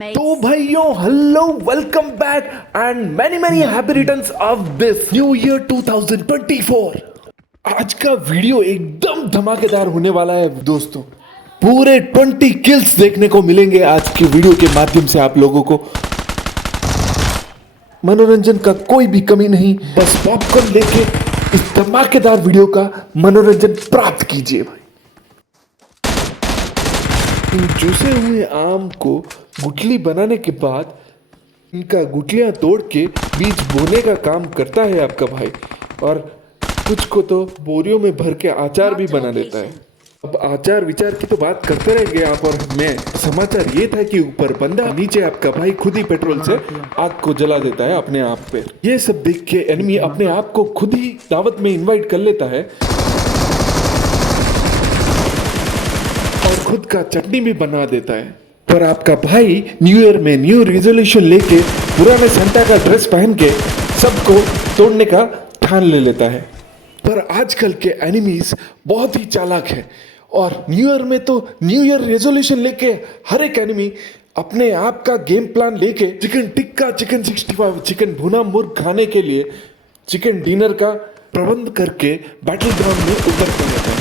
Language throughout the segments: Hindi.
तो भाइयों hello welcome back and many happy returns of this new year 2024। आज का वीडियो एकदम धमाकेदार होने वाला है दोस्तों। पूरे 20 किल्स देखने को मिलेंगे आज की वीडियो के माध्यम से। आप लोगों को मनोरंजन का कोई भी कमी नहीं, बस पॉपकॉर्न लेके इस धमाकेदार वीडियो का मनोरंजन प्राप्त कीजिए भाई। इन चूसे हुए आम को गुठली बनाने के बाद इनका गुठलियां तोड़ के बीज बोने का काम करता है आपका भाई, और कुछ को तो बोरियों में भर के अचार भी बना देता है। अब आचार विचार की तो बात करते रहेंगे आप और मैं। समाचार ये था कि ऊपर बंदा, नीचे आपका भाई खुद ही पेट्रोल से आग को जला देता है अपने आप पे। ये सब देख के एनिमी अपने आप को खुद ही दावत में इनवाइट कर लेता है और खुद का चटनी भी बना देता है। पर आपका भाई न्यू ईयर में न्यू रेजोल्यूशन लेके पुराने सेंटा का ड्रेस पहन के सबको तोड़ने का ठान ले लेता है। पर आजकल के एनिमीज बहुत ही चालाक है और न्यू ईयर में तो न्यू ईयर रेजोल्यूशन लेके हर एक एनिमी अपने आप का गेम प्लान लेके चिकन टिक्का, चिकन 65, चिकन भुना मुर्ग खाने के लिए चिकन डिनर का प्रबंध करके बैटल ग्राउंड में उतर कर लेता है।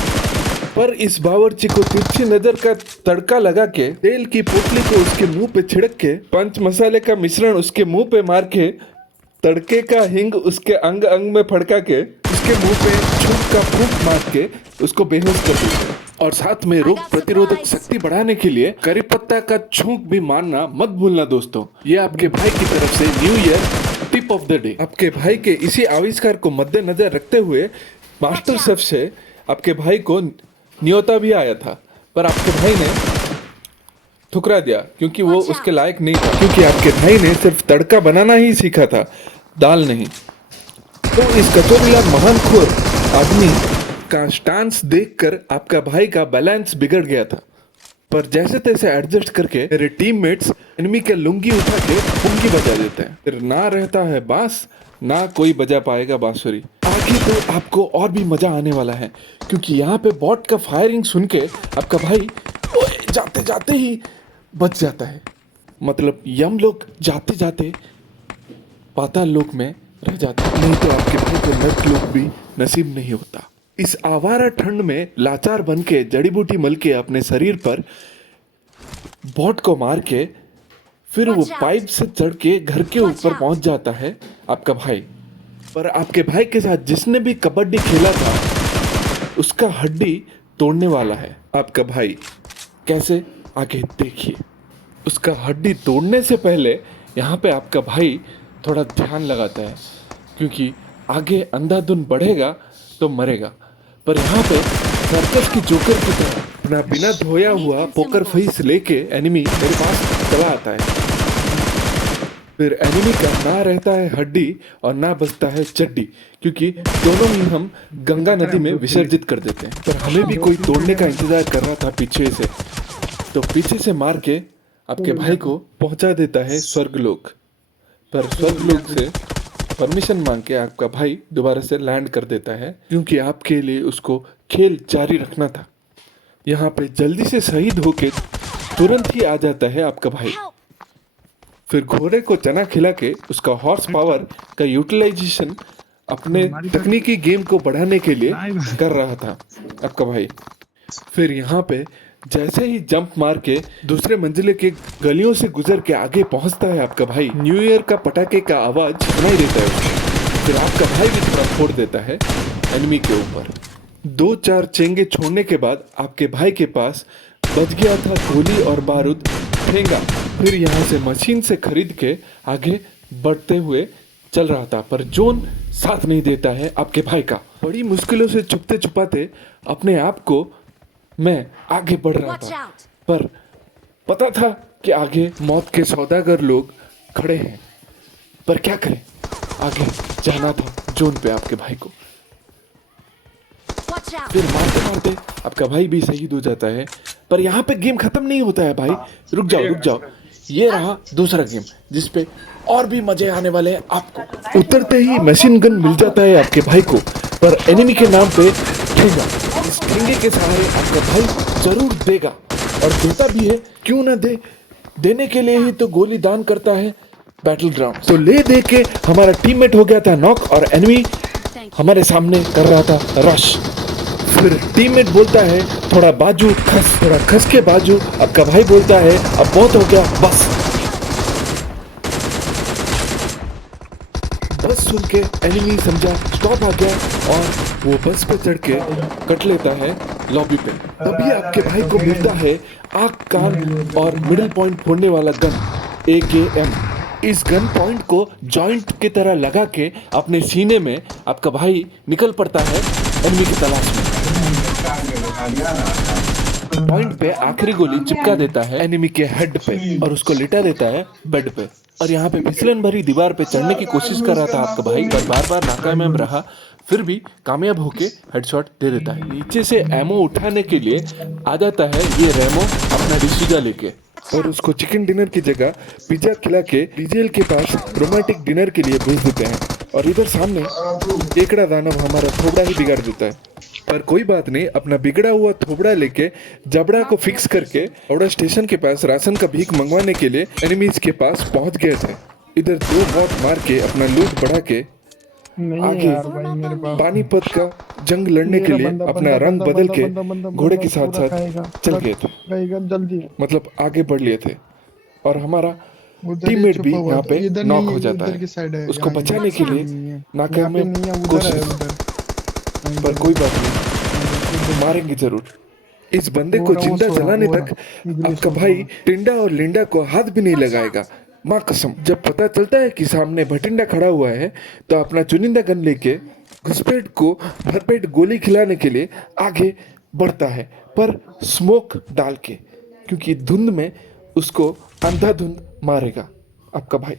पर इस बावर्ची को तिरछी नजर का तड़का लगा के तेल की पोटली को उसके मुंह पे छिड़क के पंच मसाले का मिश्रण उसके मुंह पे मार के तड़के का हिंग उसके अंग अंग में फड़का के उसके मुंह पे छूक का फूंक मार के उसको बेहोश कर देता है। और साथ में रोग प्रतिरोधक शक्ति बढ़ाने के लिए करी पत्ता का छूक भी मारना मत भूलना दोस्तों। ये आपके भाई की तरफ से new year tip of the day. आपके भाई के इसी आविष्कार को मद्देनजर रखते हुए मास्टर शेफ से आपके भाई को न्योता भी आया था, पर आपके भाई ने ठुकरा दिया क्योंकि वो उसके लायक नहीं था, क्योंकि आपके भाई ने सिर्फ तड़का बनाना ही सीखा था, दाल नहीं। तो इस कचोरीला महानखोर आदमी का स्टांस देखकर आपका भाई का बैलेंस बिगड़ गया था। पर जैसे तैसे एडजस्ट करके मेरे टीममेट्स एनिमी के लुंगी उठा के पुंगी बजा देते हैं। फिर ना रहता है बांस, ना कोई बजा पाएगा बांसुरी। आगे तो आपको और भी मजा आने वाला है, क्योंकि यहाँ पे बॉट का फायरिंग सुन के आपका भाई जाते जाते ही बच जाता है। मतलब यम लोग जाते जाते पाताल लोक में रह जाते हैं, नहीं तो आपके भाई को नर्क लोक भी नसीब नहीं होता। इस आवारा ठंड में लाचार बन के जड़ी बूटी मल के अपने शरीर पर बॉट को मार के फिर वो पाइप से चढ़ के घर के ऊपर पहुंच जाता है आपका भाई। पर आपके भाई के साथ जिसने भी कबड्डी खेला था उसका हड्डी तोड़ने वाला है आपका भाई। कैसे, आगे देखिए। उसका हड्डी तोड़ने से पहले यहाँ पे आपका भाई थोड़ा ध्यान लगाता है, क्योंकि आगे अंधाधुन बढ़ेगा तो मरेगा। पर यहाँ पे सर्कस की जोकर की तरह अपना बिना धोया हुआ पोकर फेस लेके एनिमी मेरे पास चला आता है। फिर एनिमी का ना रहता है हड्डी और ना बचता है चड्डी, क्योंकि दोनों ही हम गंगा नदी में विसर्जित कर देते हैं। पर हमें भी कोई तोड़ने का इंतजार कर रहा था पीछे से, तो पीछे से मार के आपके भाई को पहुंचा देता है स्वर्गलोक। पर स्वर्गलोक से परमिशन मांग के आपका भाई दोबारा से लैंड कर देता है, क्योंकि आपके लिए उसको खेल जारी रखना था। यहाँ पे जल्दी से शहीद होके तुरंत ही आ जाता है आपका भाई। फिर घोड़े को चना खिला के उसका हॉर्स पावर का यूटिलाइजेशन अपने तकनीकी गेम को बढ़ाने के लिए कर रहा था आपका भाई। फिर यहाँ पे जैसे ही जंप मार के दूसरे मंजिले के गलियों से गुजर के आगे पहुंचता है आपका भाई, न्यू ईयर का पटाखे का आवाज सुनाई देता है। फिर आपका भाई भी थोड़ा फोड़ देता है एनिमी के ऊपर। 2-4 चेंगे छोड़ने के बाद आपके भाई के पास बच गया था गोली और बारूद ठेंगा। फिर यहाँ से मशीन से खरीद के आगे बढ़ते हुए चल रहा था, पर जोन साथ नहीं देता है आपके भाई का। बड़ी मुश्किलों से छुपते छुपाते अपने आप को मैं आगे बढ़ रहा था, पर पता था कि आगे मौत के सौदागर लोग खड़े हैं। पर क्या करें, आगे जाना था जोन पे आपके भाई को। फिर मारते मारते आपका भाई भी शहीद हो जाता है। पर यहाँ पे गेम खत्म नहीं होता है भाई, रुक जाओ। ये रहा दूसरा गेम जिसपे और भी मजे आने वाले हैं आपको। उतरते ही मशीन गन मिल जाता है आपके भाई को, पर एनिमी के नाम पे ठेंगा। ठेंगे के सहारे आपका भाई जरूर देगा, और देता भी है, क्यों ना दे। देने के लिए ही तो गोली दान करता है बैटल ग्राउंड। तो ले दे के हमारा टीममेट हो गया था नॉक और एनिमी हमारे सामने कर रहा था रश। फिर टीममेट बोलता है थोड़ा बाजू खस, थोड़ा खस के बाजू। आपका भाई बोलता है अब बहुत हो गया बस। बस सुन के एनिमी समझा स्टॉप आ गया और वो बस पे चढ़ के कट लेता है लॉबी पे। तभी आपके भाई को मिलता है आँख कान और मिडिल पॉइंट फोड़ने वाला गन AKM। इस गन पॉइंट को जॉइंट की तरह लगा के अपने सीने में आपका भाई निकल पड़ता है एनिमी की तलाश में। पॉइंट पे आखिरी गोली चिपका देता है एनिमी के हेड पे और उसको लिटा देता है बेड पे। और यहाँ पे फिसलन भरी दीवार पे चढ़ने की कोशिश कर रहा था आपका भाई, पर बार बार नाकामयाब रहा। फिर भी कामयाब होके हेडशॉट दे देता है। नीचे से एमो उठाने के लिए आ जाता है ये रेमो अपना डिसीजा लेके और उसको चिकन डिनर की जगह पिज्जा खिला के डीजेल के पास रोमांटिक डिनर के लिए भेज देते हैं। और इधर सामने केकड़ा दानव हमारा थोबड़ा ही बिगाड़ देता है। पर कोई बात नहीं, अपना बिगड़ा हुआ थोबड़ा लेके जबड़ा को फिक्स करके औड़ा स्टेशन के पास राशन का भीख मंगवाने के लिए एनिमीज के पास पहुंच गए थे। इधर 2 बॉट मार के अपना लूट बढ़ा के आगे पानीपत का जंग लड़ने के लिए अपना रंग बदल के घोड़े के साथ साथ चल गए थे, जल्दी मतलब आगे बढ़ लिए थे। और हमारा टीममेट भी यहाँ पे नॉक हो जाता है। उसको बचाने के लिए नाकामयाब कोशिश, पर कोई बात नहीं, मारेंगे जरूर। इस बंदे को जिंदा जलाने तक आपका भाई टिंडा और लिंडा को हाथ भी नहीं लगाएगा, माँ कसम। जब पता चलता है कि सामने भटिंडा खड़ा हुआ है तो अपना चुनिंदा गन लेके घुसपैठ को भरपेट गोली खिलाने के लिए आगे बढ़ता है, पर स्मोक डाल के, क्योंकि धुंध में उसको अंधाधुंध मारेगा आपका भाई।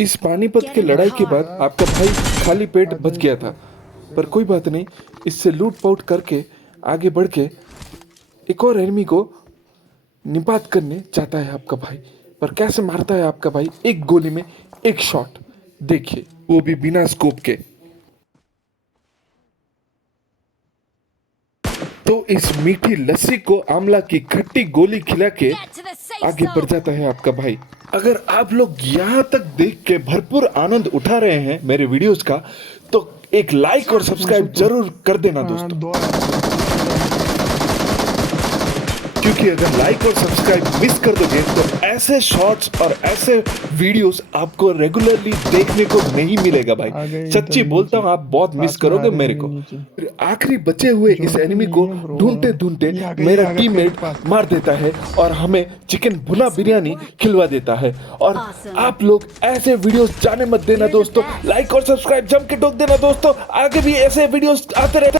इस पानीपत के लड़ाई के बाद आपका भाई खाली पेट बच गया था, पर कोई बात नहीं, इससे लूट पाउट करके आगे बढ़ के एक और एनिमी को निपात करने चाहता है आपका भाई। पर कैसे मारता है आपका भाई, एक गोली में एक शॉट, देखिए वो भी बिना स्कोप के। तो इस मीठी लस्सी को आमला की खट्टी गोली खिला के आगे बढ़ जाता है आपका भाई। अगर आप लोग यहाँ तक देख के भरपूर आनंद उठा रहे हैं मेरे वीडियोस का, तो एक लाइक और सब्सक्राइब जरूर कर देना दोस्तों, क्योंकि अगर लाइक और सब्सक्राइब मिस कर दोगे तो ऐसे शॉर्ट्स और ऐसे वीडियोस आपको रेगुलरली देखने को नहीं मिलेगा भाई। सच्ची बोलता हूँ, आप बहुत मिस करोगे मेरे को। आखिरी बचे हुए इस एनिमी को ढूंढते ढूंढते मेरा टीममेट मार देता है और हमें चिकन भुना बिरयानी खिलवा देता है। और आप लोग ऐसे वीडियोस जाने मत देना दोस्तों, लाइक और सब्सक्राइब जम के ठोक देना दोस्तों, आगे भी ऐसे वीडियोस आते रहते।